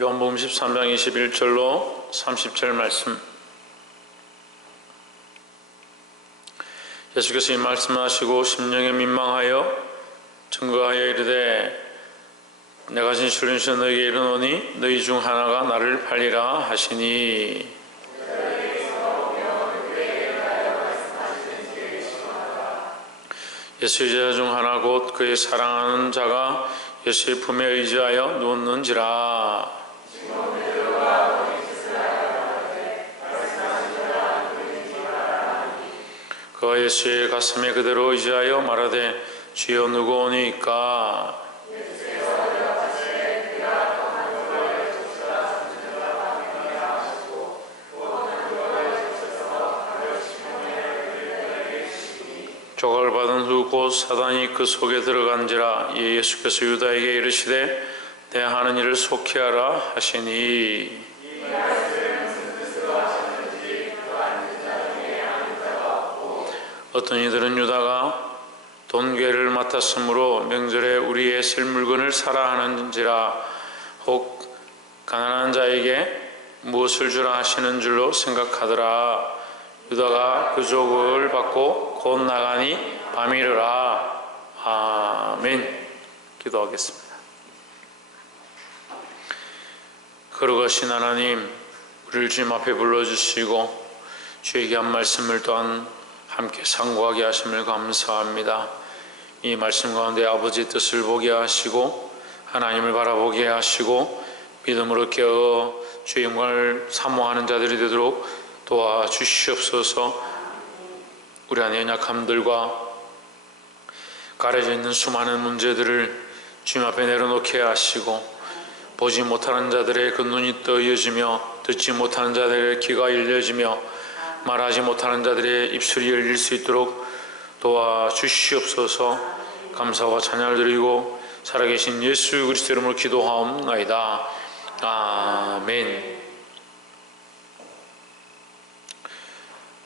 요한복음 13장 21절로 30절 말씀. 예수께서 이 말씀하시고 심령에 민망하여 증거하여 이르되 내가 진실로 진실로 너희에게 이르노니 너희 중 하나가 나를 팔리라 하시니. 예수의 제자 중 하나 곧 그의 사랑하는 자가 예수의 품에 의지하여 누웠는지라 그가 예수의 가슴에 그대로 의지하여 말하되 주여 누구 오니까? 조각을 받은 후 곧 사단이 그 속에 들어간지라 예수께서 유다에게 이르시되 내 하는 일을 속히 하라 하시니 어떤 이들은 유다가 돈괴를 맡았으므로 명절에 우리의 쓸 물건을 사라 하는지라 혹 가난한 자에게 무엇을 주라 하시는 줄로 생각하더라. 유다가 그 조국을 받고 곧 나가니 밤이르라. 아멘. 기도하겠습니다. 거룩하신 하나님 우리를 주님 앞에 불러주시고 주에게 한 말씀을 또한 함께 상고하게 하심을 감사합니다. 이 말씀 가운데 아버지 뜻을 보게 하시고 하나님을 바라보게 하시고 믿음으로 깨어 영광을 사모하는 자들이 되도록 도와주시옵소서 우리 안에 연약함들과 가려져 있는 수많은 문제들을 주님 앞에 내려놓게 하시고 보지 못하는 자들의 그 눈이 떠여지며 듣지 못하는 자들의 귀가 열려지며 말하지 못하는 자들의 입술이 열릴 수 있도록 도와주시옵소서. 감사와 찬양을 드리고 살아계신 예수 그리스도 이름으로 기도하옵나이다. 아멘.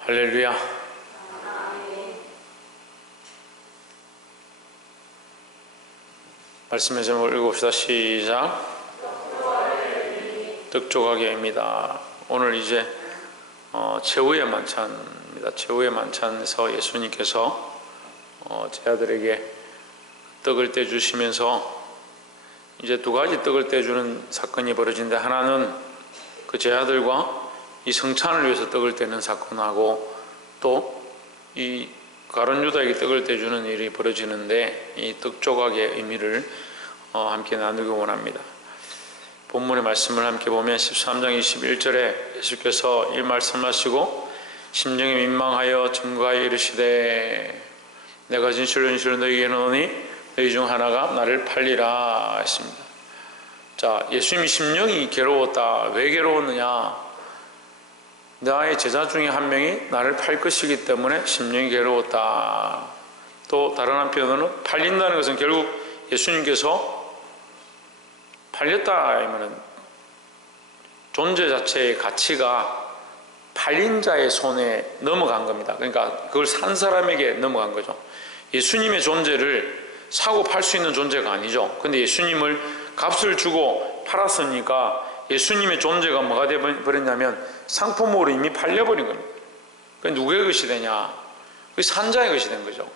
할렐루야. 말씀의 제목을 읽읍시다. 시작. 득조각입니다. 오늘 이제 어, 최후의 만찬입니다. 최후의 만찬에서 예수님께서 어, 제자들에게 떡을 떼 주시면서 이제 두 가지 떡을 떼 주는 사건이 벌어진데 하나는 그 제자들과 이 성찬을 위해서 떡을 떼는 사건하고 또 이 가론 유다에게 떡을 떼 주는 일이 벌어지는데 이 떡 조각의 의미를 어, 함께 나누기 원합니다. 본문의 말씀을 함께 보면 13장 21절에 예수께서 이 말씀하시고 심령이 민망하여 증거하여 이르시되 내가 진실로 진실로 너희에게 이르노니 너희 중 하나가 나를 팔리라 했습니다. 자, 예수님이 심령이 괴로웠다. 왜 괴로웠느냐? 나의 제자 중에 한 명이 나를 팔 것이기 때문에 심령이 괴로웠다. 또 다른 한편으로는 팔린다는 것은 결국 예수님께서 팔렸다 하면은 존재 자체의 가치가 팔린 자의 손에 넘어간 겁니다. 그러니까 그걸 산 사람에게 넘어간 거죠. 예수님의 존재를 사고 팔 수 있는 존재가 아니죠. 근데 예수님을 값을 주고 팔았으니까 예수님의 존재가 뭐가 되어버렸냐면 상품으로 이미 팔려버린 겁니다. 그 누구의 것이 되냐? 그 산자의 것이 된 거죠.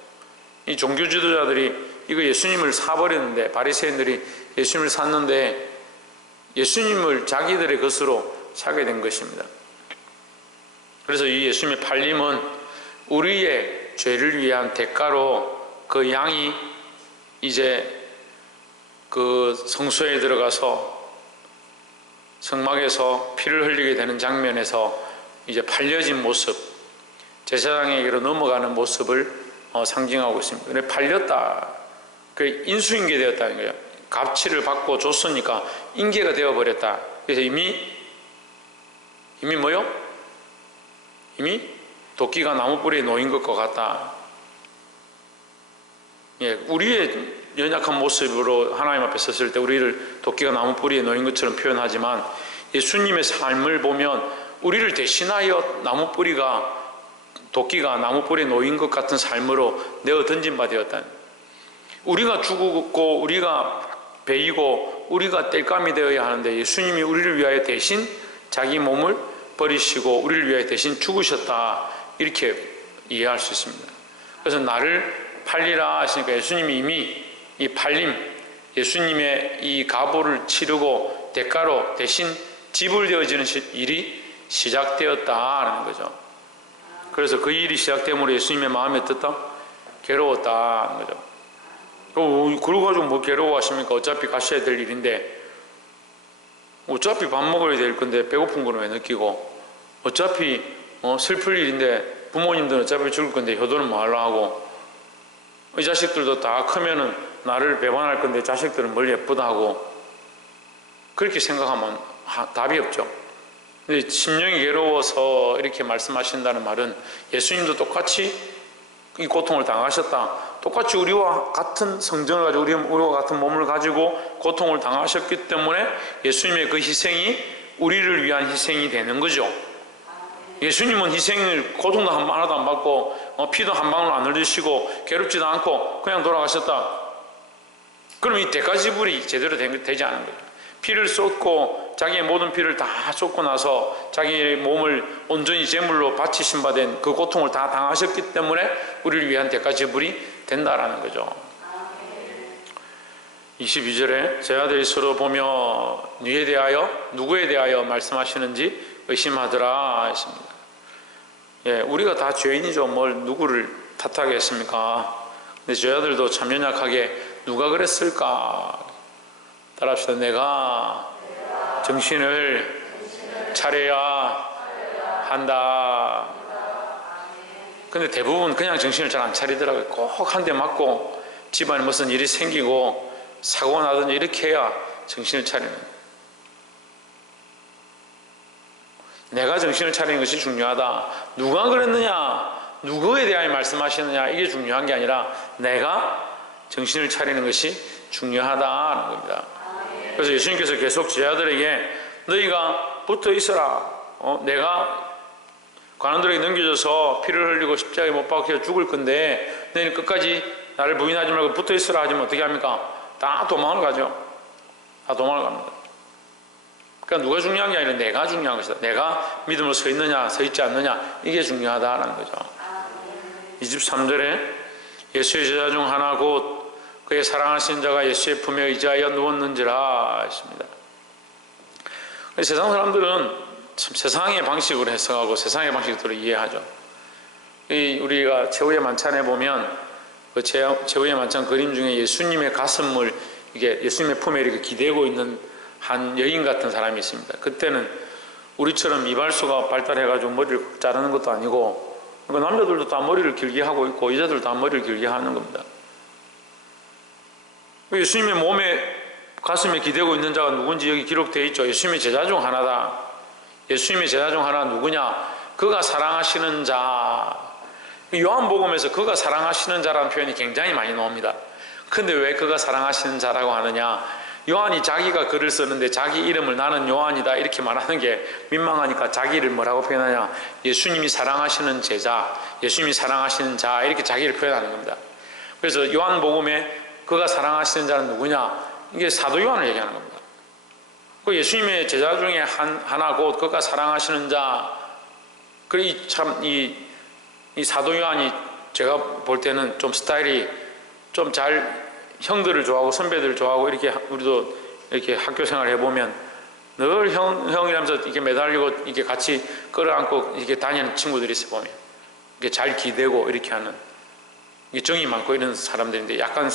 이 종교 지도자들이 이거 예수님을 사버렸는데 바리새인들이 예수님을 샀는데 예수님을 자기들의 것으로 사게 된 것입니다. 그래서 이 예수님의 팔림은 우리의 죄를 위한 대가로 그 양이 이제 그 성소에 들어가서 성막에서 피를 흘리게 되는 장면에서 이제 팔려진 모습, 제사장에게로 넘어가는 모습을 어, 상징하고 있습니다. 팔렸다. 그 인수인계 되었다는 거예요. 값치를 받고 줬으니까 인계가 되어버렸다. 그래서 이미 이미 뭐요? 이미 도끼가 나무 뿌리에 놓인 것과 같다. 예, 우리의 연약한 모습으로 하나님 앞에 섰을 때 우리를 도끼가 나무 뿌리에 놓인 것처럼 표현하지만 예수님의 삶을 보면 우리를 대신하여 나무 뿌리가 도끼가 나무 뿌리에 놓인 것 같은 삶으로 내어 던진 바 되었다. 우리가 죽었고 우리가 베이고 우리가 땔감이 되어야 하는데 예수님이 우리를 위하여 대신 자기 몸을 버리시고 우리를 위하여 대신 죽으셨다 이렇게 이해할 수 있습니다. 그래서 나를 팔리라 하시니까 예수님이 이미 이 팔림 예수님의 이 가보를 치르고 대가로 대신 지불되어지는 시- 일이 시작되었다라는 거죠. 그래서 그 일이 시작됨으로 예수님의 마음이 어떻다? 괴로웠다는 거죠. 어, 그러고 가지고 뭐 괴로워하십니까? 어차피 가셔야 될 일인데 어차피 밥 먹어야 될 건데 배고픈 거는 왜 느끼고 어차피 어, 슬플 일인데 부모님들은 어차피 죽을 건데 효도는 뭐 하려 하고 이 자식들도 다 크면은 나를 배반할 건데 자식들은 뭘 예쁘다 하고 그렇게 생각하면 하- 답이 없죠. 근데 심령이 괴로워서 이렇게 말씀하신다는 말은 예수님도 똑같이 이 고통을 당하셨다. 똑같이 우리와 같은 성전을 가지고 우리, 우리와 같은 몸을 가지고 고통을 당하셨기 때문에 예수님의 그 희생이 우리를 위한 희생이 되는 거죠. 예수님은 희생을 고통도 한 하나도 안 받고 어, 피도 한 방울 안 흘리시고 괴롭지도 않고 그냥 돌아가셨다. 그럼 이 대가 지불이 제대로 된- 되지 않은 거예요. 피를 쏟고 자기의 모든 피를 다 쏟고 나서 자기의 몸을 온전히 제물로 바치신 바 된 그 고통을 다 당하셨기 때문에 우리를 위한 대가 지불이 된다라는 거죠. 22절에 제 아들이 서로 보며 누에 대하여 누구에 대하여 말씀하시는지 의심하더라 했습니다. 예, 우리가 다 죄인이죠. 뭘 누구를 탓하겠습니까? 근데 제 아들도 참 연약하게 누가 그랬을까? 따라합시다. 내가 정신을 차려야 한다. 근데 대부분 그냥 정신을 잘 안 차리더라고요. 꼭 한 대 맞고 집안에 무슨 일이 생기고 사고가 나든지 이렇게 해야 정신을 차리는. 내가 정신을 차리는 것이 중요하다. 누가 그랬느냐? 누구에 대하여 말씀하시느냐? 이게 중요한 게 아니라 내가 정신을 차리는 것이 중요하다는 겁니다. 그래서 예수님께서 계속 제자들에게 너희가 붙어 있어라. 어, 내가 관원들에게 넘겨져서 피를 흘리고 십자가에 못 박혀 죽을 건데 너희는 끝까지 나를 부인하지 말고 붙어 있으라 하지만 어떻게 합니까? 다 도망을 가죠. 다 도망을 갑니다. 그러니까 누가 중요한 게 아니라 내가 중요한 것이다. 내가 믿음으로 서 있느냐, 서 있지 않느냐 이게 중요하다는 거죠. 23절에 예수의 제자 중 하나 곧 그의 사랑하신 자가 예수의 품에 의지하여 누웠는지라 했습니다. 세상 사람들은 참 세상의 방식으로 해석하고 세상의 방식대로 이해하죠. 이 우리가 최후의 만찬에 보면 그 제- 최후의 만찬 그림 중에 예수님의 가슴을 이게 예수님의 품에 이렇게 기대고 있는 한 여인 같은 사람이 있습니다. 그때는 우리처럼 이발소가 발달해가지고 머리를 자르는 것도 아니고 그러니까 남자들도 다 머리를 길게 하고 있고 여자들도 다 머리를 길게 하는 겁니다. 예수님의 몸에 가슴에 기대고 있는 자가 누군지 여기 기록되어 있죠. 예수님의 제자 중 하나다. 예수님의 제자 중 하나 누구냐? 그가 사랑하시는 자. 요한복음에서 그가 사랑하시는 자라는 표현이 굉장히 많이 나옵니다. 근데 왜 그가 사랑하시는 자라고 하느냐? 요한이 자기가 글을 쓰는데 자기 이름을 나는 요한이다 이렇게 말하는 게 민망하니까 자기를 뭐라고 표현하냐? 예수님이 사랑하시는 제자, 예수님이 사랑하시는 자 이렇게 자기를 표현하는 겁니다. 그래서 요한복음에 그가 사랑하시는 자는 누구냐? 이게 사도 요한을 얘기하는 겁니다. 그 예수님의 제자 중에 한, 하나 곧 그가 사랑하시는 자. 그 참, 이, 이 사도 요한이 제가 볼 때는 좀 스타일이 좀 잘 형들을 좋아하고 선배들을 좋아하고 이렇게 우리도 이렇게 학교 생활 해보면 늘 형, 형이라면서 이렇게 매달리고 이렇게 같이 끌어안고 이렇게 다니는 친구들이 있어 보면 이게 잘 기대고 이렇게 하는 이게 정이 많고 이런 사람들인데 약간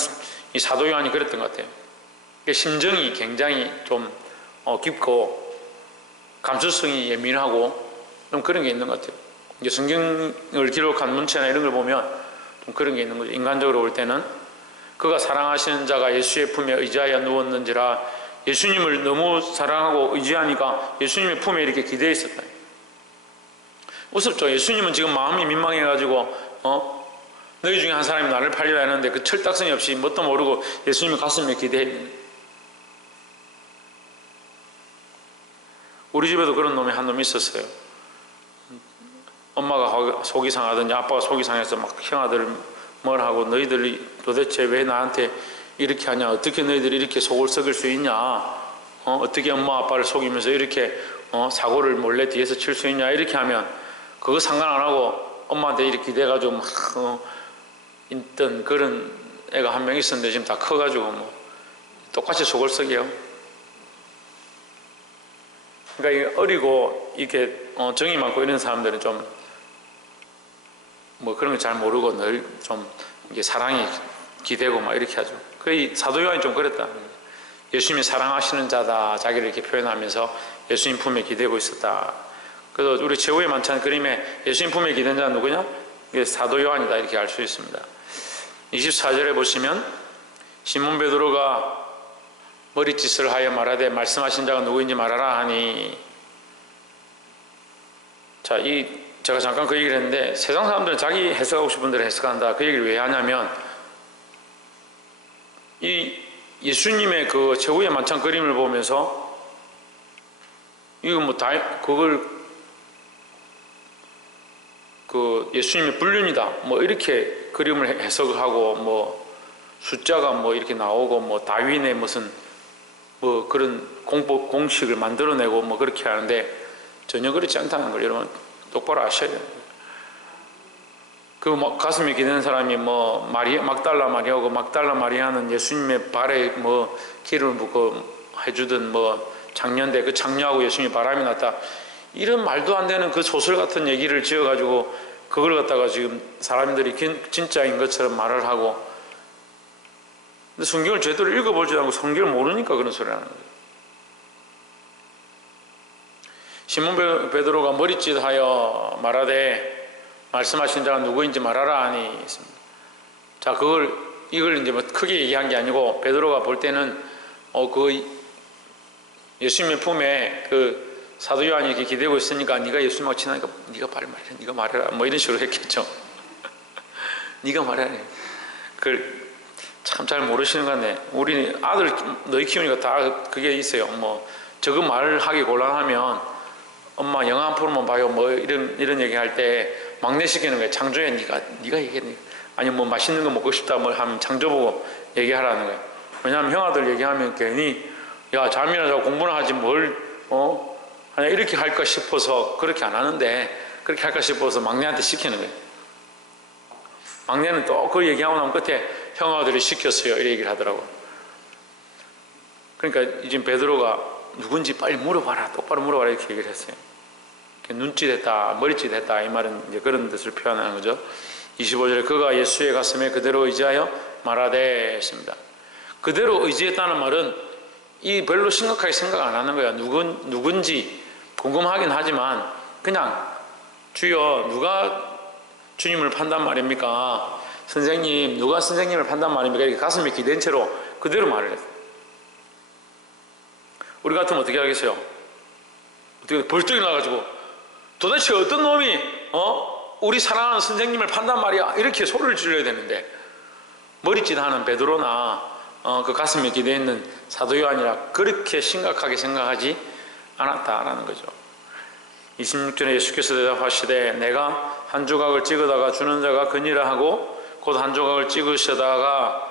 이 사도 요한이 그랬던 것 같아요. 심정이 굉장히 좀 어, 깊고 감수성이 예민하고 좀 그런 게 있는 것 같아요. 이제 성경을 기록한 문체나 이런 걸 보면 좀 그런 게 있는 거죠. 인간적으로 볼 때는 그가 사랑하시는 자가 예수의 품에 의지하여 누웠는지라 예수님을 너무 사랑하고 의지하니까 예수님의 품에 이렇게 기대어 있었다. 우습죠. 예수님은 지금 마음이 민망해가지고 어 너희 중에 한 사람이 나를 팔리라 했는데 그 철딱선이 없이 뭣도 모르고 예수님의 가슴에 기대해 있는 우리 집에도 그런 놈이 한 놈이 있었어요. 엄마가 속이 상하든지 아빠가 속이 상해서 막 형아들 뭘 하고 너희들이 도대체 왜 나한테 이렇게 하냐? 어떻게 너희들이 이렇게 속을 썩일 수 있냐? 어, 어떻게 엄마 아빠를 속이면서 이렇게 어, 사고를 몰래 뒤에서 칠 수 있냐? 이렇게 하면 그거 상관 안 하고 엄마한테 이렇게 기대가지고 막 어, 있던 그런 애가 한 명 있었는데 지금 다 커가지고 뭐 똑같이 속을 썩여요. 그러니까 이 어리고 이렇게 어, 정이 많고 이런 사람들은 좀 뭐 그런 거잘 모르고 늘 좀 이게 사랑이 기대고 막 이렇게 하죠. 그 사도 요한이 좀 그랬다. 예수님이 사랑하시는 자다 자기를 이렇게 표현하면서 예수님 품에 기대고 있었다. 그래서 우리 최후의 만찬 그림에 예수님 품에 기댄 자는 누구냐? 이게 사도 요한이다 이렇게 알 수 있습니다. 24절에 보시면 시몬 베드로가 머리짓을 하여 말하되 말씀하신 자가 누구인지 말하라 하니 자, 이 제가 잠깐 그 얘기를 했는데 세상 사람들은 자기 해석하고 싶은 대로 해석한다. 그 얘기를 왜 하냐면 이 예수님의 그 최후의 만찬 그림을 보면서 이거 뭐 다 그걸 그 예수님의 불륜이다. 뭐 이렇게 그림을 해석하고 뭐 숫자가 뭐 이렇게 나오고 뭐 다윈의 무슨 뭐 그런 공법 공식을 만들어내고 뭐 그렇게 하는데 전혀 그렇지 않다는 걸 여러분 똑바로 아셔야 돼요. 그뭐 가슴이 기대는 사람이 뭐 마리 막달라 마리아고 막달라 마리아는 예수님의 발에 뭐 기름을 붓고 해주던 뭐 장년대 그 장녀하고 예수님이 바람이 났다 이런 말도 안 되는 그 소설 같은 얘기를 지어가지고 그걸 갖다가 지금 사람들이 진짜인 것처럼 말을 하고 근데 성경을 제대로 읽어보지 않고 성경을 모르니까 그런 소리 하는 거예요. 시몬 베드로가 머리짓하여 말하되 말씀하신 자가 누구인지 말하라 하니 있습니다. 자, 그걸 이걸 이제 뭐 크게 얘기한 게 아니고 베드로가 볼 때는 어그 예수님의 품에 그 사도 요한이 이렇게 기대고 있으니까 네가 예수님하고 친하니까 네가 빨리 말해, 네가 말해라 뭐 이런 식으로 했겠죠. 네가 말해라. 그참 잘 모르시는 것 같네. 우리 아들 너희 키우니까 다 그게 있어요. 뭐 저거 말을 하기 곤란하면 엄마 영화 한 프로만 봐요. 뭐 이런 이런 얘기할 때 막내 시키는 거예요. 창조야, 네가 네가 얘기해. 아니 뭐 맛있는 거 먹고 싶다 뭐 하면 창조 보고 얘기하라는 거예요. 왜냐하면 형아들 얘기하면 괜히 야 잠이나 자고 공부나 하지 뭘 어? 아니 이렇게 할까 싶어서 그렇게 안 하는데 그렇게 할까 싶어서 막내한테 시키는 거예요. 막내는 또 그 얘기하고 나면 끝에 형 아들이 시켰어요. 이런 얘기를 하더라고. 그러니까 이제 베드로가 누군지 빨리 물어봐라. 똑바로 물어봐라. 이렇게 얘기를 했어요. 눈짓했다, 머리짓했다. 이 말은 이제 그런 뜻을 표현하는 거죠. 25절에 그가 예수의 가슴에 그대로 의지하여 말하되 했습니다. 그대로 의지했다는 말은 이 별로 심각하게 생각 안 하는 거야. 누군, 누군지 궁금하긴 하지만 그냥 주여 누가 주님을 판단 말입니까? 선생님 누가 선생님을 판단 말입니까? 이렇게 가슴에 기댄 채로 그대로 말을 했어요. 우리 같으면 어떻게 하겠어요? 어떻게 벌떡 일어나가지고 도대체 어떤 놈이 어 우리 사랑하는 선생님을 판단 말이야 이렇게 소리를 질러야 되는데 머리짓하는 베드로나 어, 그 가슴에 기대 있는 사도 요한이라 그렇게 심각하게 생각하지 않았다라는 거죠. 26절에 예수께서 대답하시되 내가 한 조각을 찍어다가 주는 자가 그니라 하고 곧 한 조각을 찍으셔다가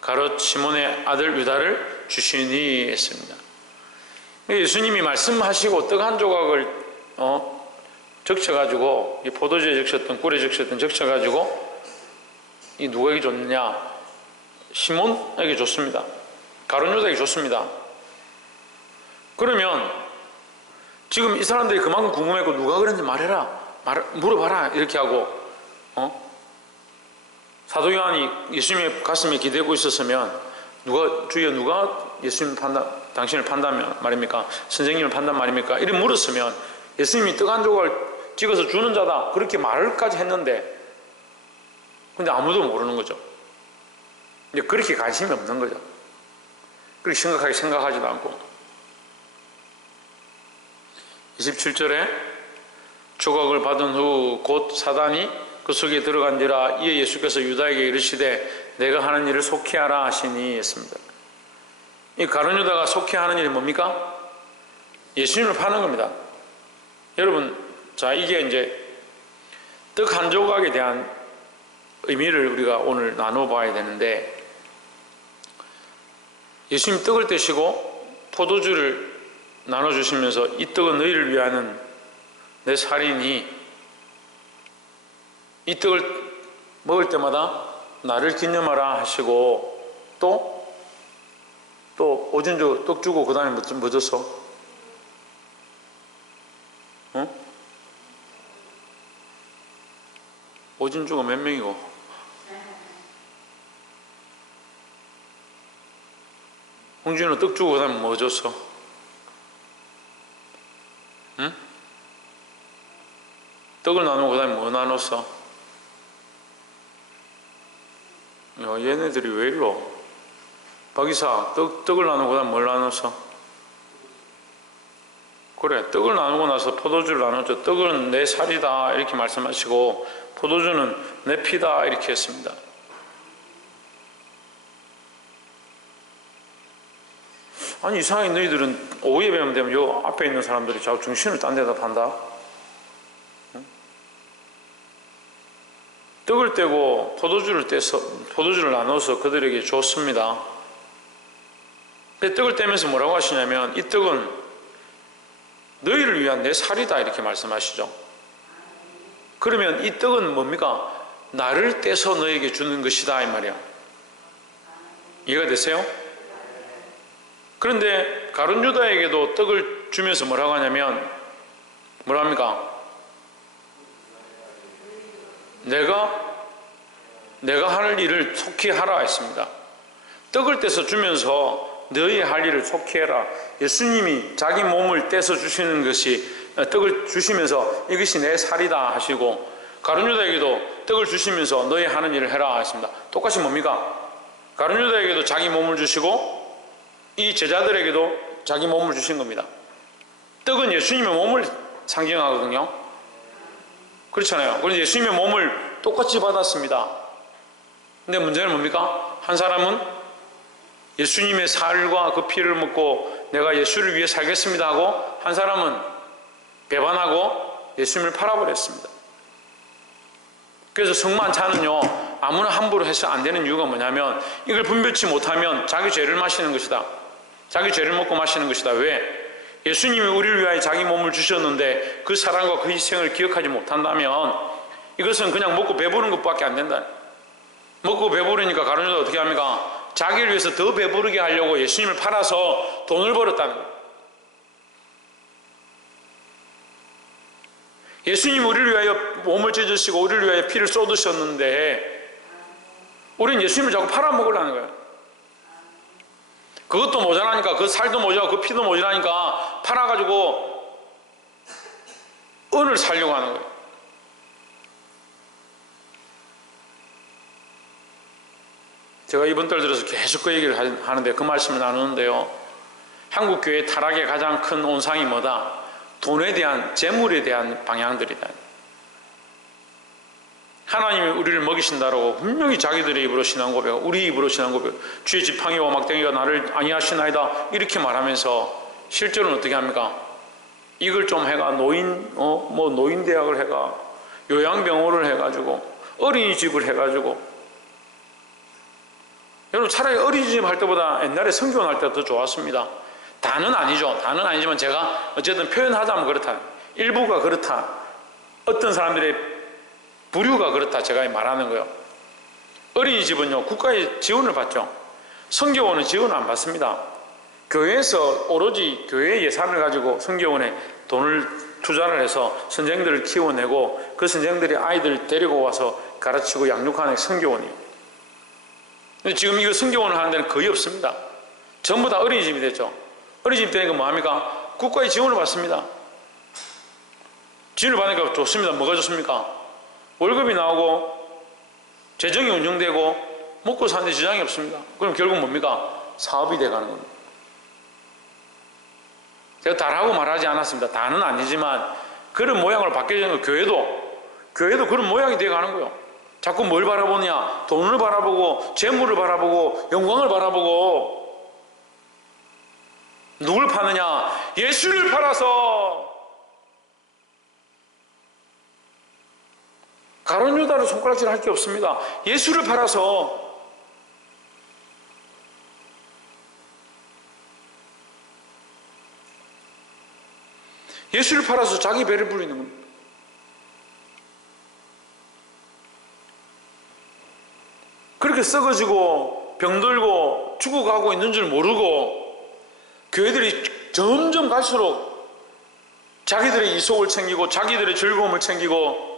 가롯 시몬의 아들 유다를 주시니 했습니다. 예수님이 말씀하시고 떡한 조각을 어, 적셔가지고 포도주에 적셨던 꿀에 적셨던 적셔가지고 이 누구에게 줬느냐? 시몬에게 줬습니다. 가론 유다에게 줬습니다. 그러면 지금 이 사람들이 그만큼 궁금했고 누가 그런지 말해라, 말, 물어봐라 이렇게 하고 어? 사도 요한이 예수님의 가슴에 기대고 있었으면 누가 주여 누가 예수님 판단 당신을 판단 말입니까? 선생님을 판단 말입니까? 이렇게 물었으면 예수님이 떡 한 조각을 찍어서 주는 자다 그렇게 말을까지 했는데 근데 아무도 모르는 거죠. 이제 그렇게 관심이 없는 거죠. 그렇게 심각하게 생각하지도 않고 27절에 조각을 받은 후 곧 사단이 그 속에 들어간지라 이에 예수께서 유다에게 이르시되 내가 하는 일을 속히 하라 하시니 했습니다. 이 가룟 유다가 속히 하는 일이 뭡니까? 예수님을 파는 겁니다. 여러분, 자 이게 이제 떡 한 조각에 대한 의미를 우리가 오늘 나눠봐야 되는데 예수님 떡을 떼시고 포도주를 나눠주시면서 이 떡은 너희를 위하는 내 살이니 이 떡을 먹을 때마다 나를 기념하라 하시고 또 또 오진주 떡 주고 그 다음에 뭐, 뭐 줬어? 어? 오진주가 몇 명이고? 홍준이는 떡 주고 그 다음에 뭐 줬어? 떡을 나누고 그 다음에 뭐 나눴어? 야, 얘네들이 왜 이러? 박이사, 떡, 떡을 나누고 그다음 뭘 나눴어? 그래, 떡을 나누고 나서 포도주를 나눴죠. 떡은 내 살이다 이렇게 말씀하시고 포도주는 내 피다 이렇게 했습니다. 아니 이상하게 너희들은 오후 예배만 되면 요 앞에 있는 사람들이 자꾸 중심을 딴 데다 판다. 떡을 떼고 포도주를 떼서 포도주를 나눠서 그들에게 줬습니다. 떡을 떼면서 뭐라고 하시냐면 이 떡은 너희를 위한 내 살이다 이렇게 말씀하시죠. 그러면 이 떡은 뭡니까? 나를 떼서 너에게 주는 것이다 이 말이야. 이해가 되세요? 그런데 가룟 유다에게도 떡을 주면서 뭐라고 하냐면 뭐라 합니까? 내가 내가 할 일을 속히 하라 했습니다. 떡을 떼서 주면서 너희 할 일을 속히 해라. 예수님이 자기 몸을 떼서 주시는 것이 떡을 주시면서 이것이 내 살이다 하시고 가룟 유다에게도 떡을 주시면서 너희 하는 일을 해라 하십니다. 똑같이 뭡니까? 가룟 유다에게도 자기 몸을 주시고 이 제자들에게도 자기 몸을 주신 겁니다. 떡은 예수님의 몸을 상징하거든요. 그렇잖아요. 그런데 예수님의 몸을 똑같이 받았습니다. 근데 문제는 뭡니까? 한 사람은 예수님의 살과 그 피를 먹고 내가 예수를 위해 살겠습니다 하고 한 사람은 배반하고 예수님을 팔아버렸습니다. 그래서 성만찬은요 아무나 함부로 해서 안 되는 이유가 뭐냐면 이걸 분별치 못하면 자기 죄를 마시는 것이다. 자기 죄를 먹고 마시는 것이다. 왜? 예수님이 우리를 위하여 자기 몸을 주셨는데 그 사랑과 그 희생을 기억하지 못한다면 이것은 그냥 먹고 배부른 것밖에 안 된다. 먹고 배부르니까 가룟 유다 어떻게 합니까? 자기를 위해서 더 배부르게 하려고 예수님을 팔아서 돈을 벌었다는 거예요. 예수님 우리를 위하여 몸을 찢으시고 우리를 위하여 피를 쏟으셨는데 우리는 예수님을 자꾸 팔아먹으려는 거예요. 그것도 모자라니까 그 살도 모자라고 그 피도 모자라니까 팔아가지고 은을 살려고 하는 거예요. 제가 이번 달 들어서 계속 그 얘기를 하는데 그 말씀을 나누는데요. 한국 교회 타락의 가장 큰 온상이 뭐다? 돈에 대한 재물에 대한 방향들이다. 하나님이 우리를 먹이신다라고 분명히 자기들의 입으로 신앙 고백, 우리 입으로 신앙 고백, 주의 지팡이와 막대기가 나를 아니하시나이다 이렇게 말하면서 실제로는 어떻게 합니까? 이걸 좀 해가 노인 어 뭐 노인 대학을 해가 요양병원을 해가지고 어린이집을 해가지고 여러분 차라리 어린이집 할 때보다 옛날에 성교원 할 때가 더 좋았습니다. 다는 아니죠. 다는 아니지만 제가 어쨌든 표현하자면 그렇다. 일부가 그렇다. 어떤 사람들의 부류가 그렇다. 제가 말하는 거요. 어린이집은요, 국가의 지원을 받죠. 성교원은 지원을 안 받습니다. 교회에서 오로지 교회 예산을 가지고 성교원에 돈을 투자를 해서 선생들을 키워내고 그 선생들이 아이들 데리고 와서 가르치고 양육하는 성교원이에요. 지금 이거 성경원을 하는 데는 거의 없습니다. 전부 다 어린이집이 됐죠. 어린이집 되니까 뭐합니까? 국가의 지원을 받습니다. 지원을 받으니까 좋습니다. 뭐가 좋습니까? 월급이 나오고 재정이 운영되고 먹고 사는데 지장이 없습니다. 그럼 결국 뭡니까? 사업이 돼가는 겁니다. 제가 다라고 말하지 않았습니다. 다는 아니지만 그런 모양으로 바뀌어지는 교회도 교회도 그런 모양이 돼가는 거예요. 자꾸 뭘 바라보냐? 돈을 바라보고, 재물을 바라보고, 영광을 바라보고, 누굴 파느냐? 예수를 팔아서 가론 유다를 손가락질 할 게 없습니다. 예수를 팔아서 예수를 팔아서 자기 배를 부리는 겁니다. 그렇게 썩어지고 병들고 죽어가고 있는 줄 모르고 교회들이 점점 갈수록 자기들의 이속을 챙기고 자기들의 즐거움을 챙기고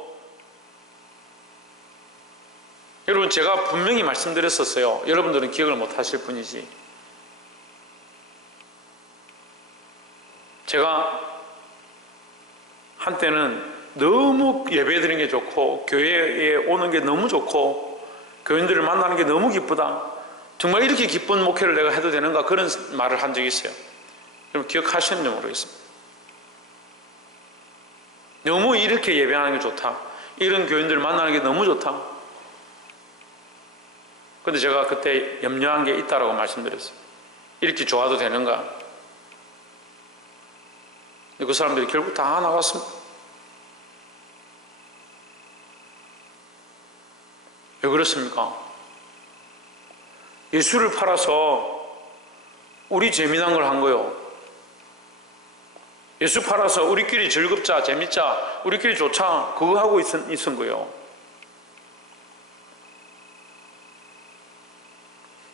여러분 제가 분명히 말씀드렸었어요. 여러분들은 기억을 못 하실 뿐이지. 제가 한때는 너무 예배 드리는 게 좋고 교회에 오는 게 너무 좋고 교인들을 만나는 게 너무 기쁘다. 정말 이렇게 기쁜 목회를 내가 해도 되는가 그런 말을 한 적이 있어요. 여러분 기억하시는지 모르겠습니다. 너무 이렇게 예배하는 게 좋다. 이런 교인들을 만나는 게 너무 좋다. 근데 제가 그때 염려한 게 있다라고 말씀드렸어요. 이렇게 좋아도 되는가? 근데 그 사람들이 결국 다 나갔습니다. 왜 그렇습니까? 예수를 팔아서 우리 재미난 걸 한 거요. 예수 팔아서 우리끼리 즐겁자, 재밌자, 우리끼리 좋자, 그거 하고 있은, 있은 거요.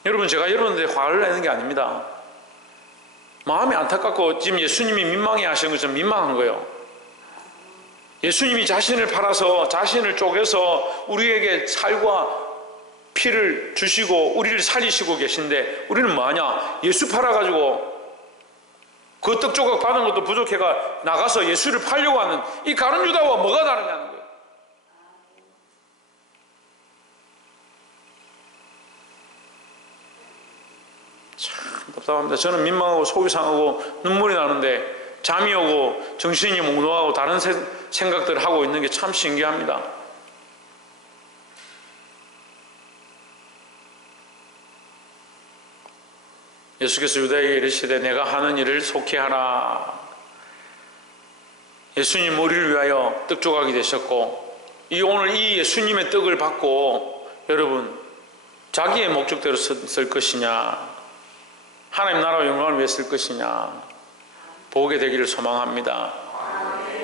여러분, 제가 여러분들의 화를 내는 게 아닙니다. 마음이 안타깝고 지금 예수님이 민망해 하시는 것처럼 민망한 거예요. 예수님이 자신을 팔아서 자신을 쪼개서 우리에게 살과 피를 주시고 우리를 살리시고 계신데 우리는 뭐하냐? 예수 팔아가지고 그 떡 조각 받은 것도 부족해가 나가서 예수를 팔려고 하는 이 가룟 유다와 뭐가 다르냐는 거예요. 참 답답 합니다. 저는 민망하고 속이 상하고 눈물이 나는데 잠이 오고 정신이 몽롱하고 다른 세- 생각들을 하고 있는 게 참 신기합니다. 예수께서 유다에게 이르시되 내가 하는 일을 속히 하라. 예수님 우리를 위하여 떡 조각이 되셨고 이 오늘 이 예수님의 떡을 받고 여러분 자기의 목적대로 쓸, 쓸 것이냐 하나님 나라와 영광을 위해 쓸 것이냐 보게 되기를 소망합니다.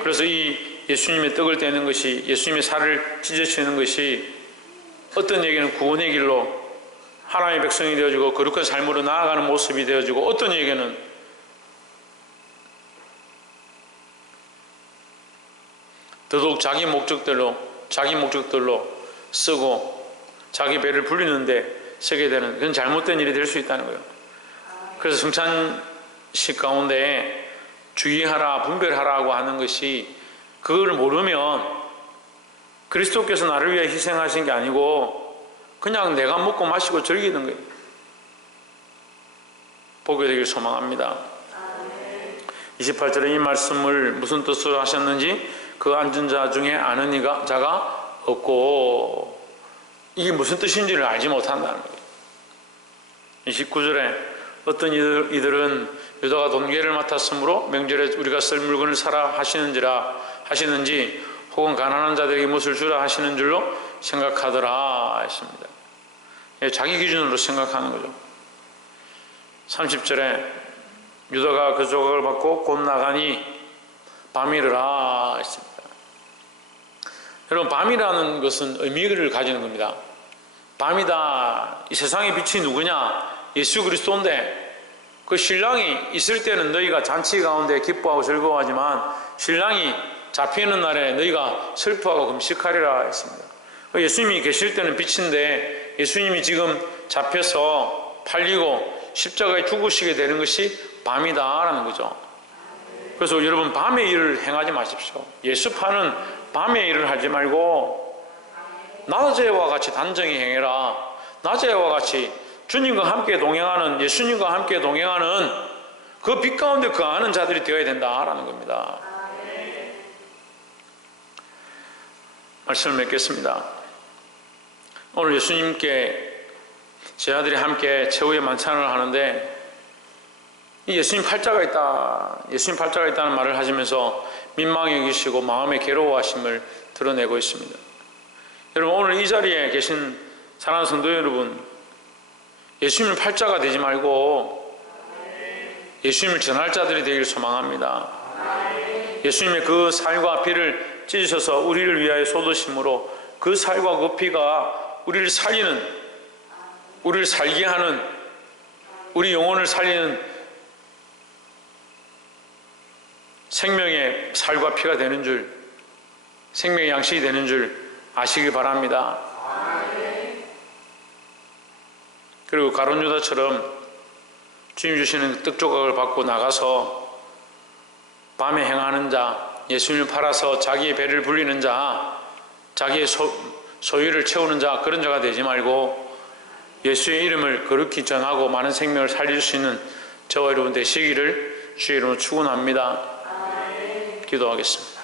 그래서 이 예수님의 떡을 떼는 것이 예수님의 살을 찢어치는 것이 어떤 얘기는 구원의 길로 하나님의 백성이 되어지고 거룩한 삶으로 나아가는 모습이 되어지고 어떤 얘기는 더더욱 자기 목적대로 자기 목적들로 쓰고 자기 배를 불리는데 쓰게 되는 그건 잘못된 일이 될 수 있다는 거예요. 그래서 성찬식 가운데 주의하라 분별하라고 하는 것이 그걸 모르면 그리스도께서 나를 위해 희생하신 게 아니고 그냥 내가 먹고 마시고 즐기는 거예요. 보게 되길 소망합니다. 28절에 이 말씀을 무슨 뜻으로 하셨는지 그 앉은 자 중에 아는 이가 자가 없고 이게 무슨 뜻인지를 알지 못한다는 거예요. 29절에 어떤 이들, 이들은 유다가 돈계를 맡았으므로 명절에 우리가 쓸 물건을 사라 하시는지라 하시는지 혹은 가난한 자들에게 무엇을 주라 하시는 줄로 생각하더라 했습니다. 예, 자기 기준으로 생각하는 거죠. 30절에 유다가 그 조각을 받고 곧 나가니 밤이르라 했습니다. 여러분 밤이라는 것은 의미를 가지는 겁니다. 밤이다. 이 세상의 빛이 누구냐? 예수 그리스도인데 그 신랑이 있을 때는 너희가 잔치 가운데 기뻐하고 즐거워하지만 신랑이 잡히는 날에 너희가 슬퍼하고 금식하리라 했습니다. 예수님이 계실 때는 빛인데 예수님이 지금 잡혀서 팔리고 십자가에 죽으시게 되는 것이 밤이다라는 거죠. 그래서 여러분 밤의 일을 행하지 마십시오. 예수파는 밤의 일을 하지 말고 낮에와 같이 단정히 행해라. 낮에와 같이 주님과 함께 동행하는 예수님과 함께 동행하는 그 빛 가운데 그 아는 자들이 되어야 된다라는 겁니다. 말씀을 맺겠습니다. 오늘 예수님께 제 아들이 함께 최후의 만찬을 하는데 이 예수님 팔자가 있다. 예수님 팔자가 있다는 말을 하시면서 민망히 여기시고 마음의 괴로워하심을 드러내고 있습니다. 여러분 오늘 이 자리에 계신 사랑하는 성도 여러분 예수님 팔자가 되지 말고 예수님을 전할 자들이 되기를 소망합니다. 예수님의 그 살과 피를 찢으셔서 우리를 위하여 쏟으심으로 그 살과 그 피가 우리를 살리는 우리를 살게 하는 우리 영혼을 살리는 생명의 살과 피가 되는 줄 생명의 양식이 되는 줄 아시기 바랍니다. 그리고 가론 유다처럼 주님 주시는 떡 조각을 받고 나가서 밤에 행하는 자, 예수님을 팔아서 자기의 배를 불리는 자, 자기의 소, 소유를 채우는 자 그런 자가 되지 말고 예수의 이름을 거룩히 전하고 많은 생명을 살릴 수 있는 저와 여러분 되시기를 주의 이름으로 축원합니다. 기도하겠습니다.